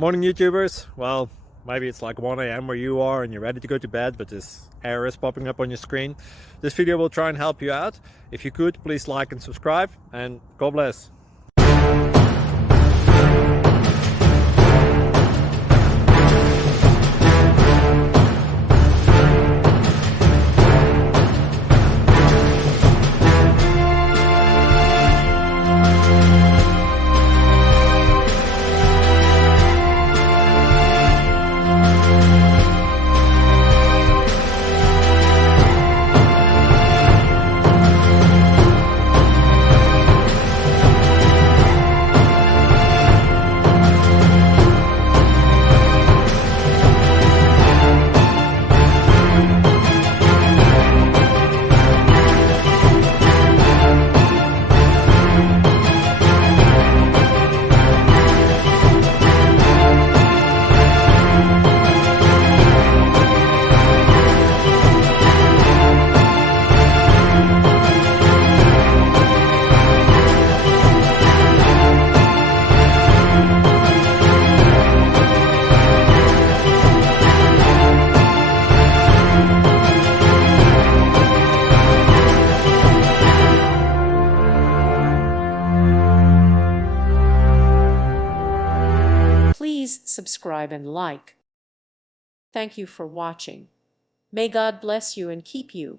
Morning YouTubers. Well, maybe it's like 1 a.m. where you are and you're ready to go to bed, but this error is popping up on your screen. This video will try and help you out. If you could, please like and subscribe, and God bless. Please subscribe and like. Thank you for watching. May God bless you and keep you.